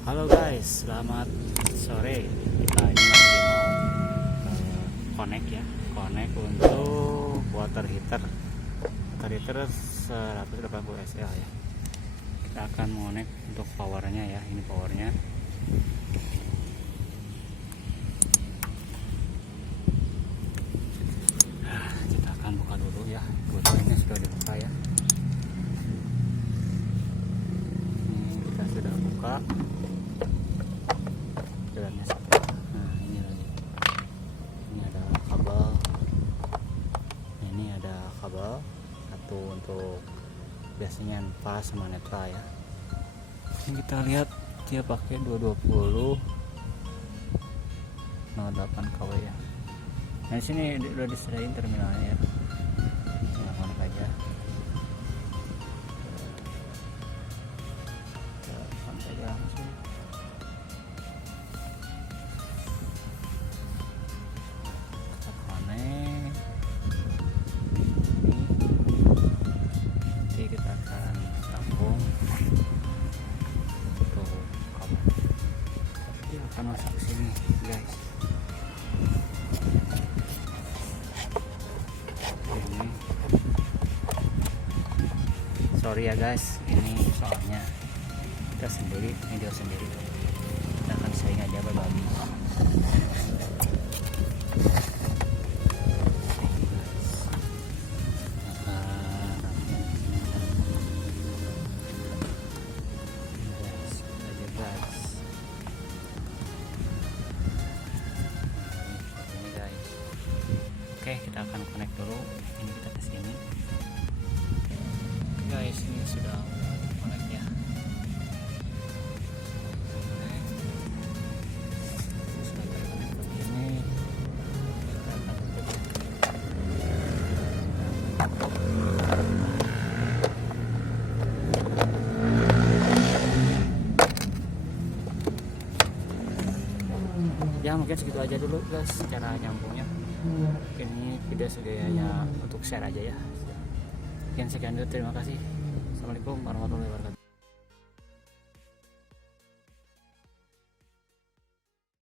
Halo guys, selamat sore. Kita ini lagi mau connect ya, connect untuk water heater. Water heater 180 SL ya. Kita akan connect untuk powernya ya. Ini powernya. Kita akan buka dulu ya. Kebetulannya sudah dibuka ya. Ini kita sudah buka. Dalamnya satu. Nah ini lagi, ini ada kabel, ini ada kabel satu untuk biasanya pas sama netral ya. Ini kita lihat dia pakai 220 08 kW ya. Nah di sini udah disediain terminalnya ya, tinggal connect aja. Kita connect aja langsung. Nanti kita akan sambung untuk kabel. Dia akan masuk ke sini guys. Ini sorry ya guys, ini soalnya kita sendiri, video sendiri, kita akan sharing aja berbagi. Oke, kita akan connect dulu. Ini kita ke sini. Oke guys, ini sudah connect ya. Sudah connect begini. Kita akan tutup. Ya mungkin segitu aja dulu guys cara nyambungnya. Mungkin ini video hanya untuk share aja ya. Sekian dulu, terima kasih. Assalamualaikum warahmatullahi wabarakatuh.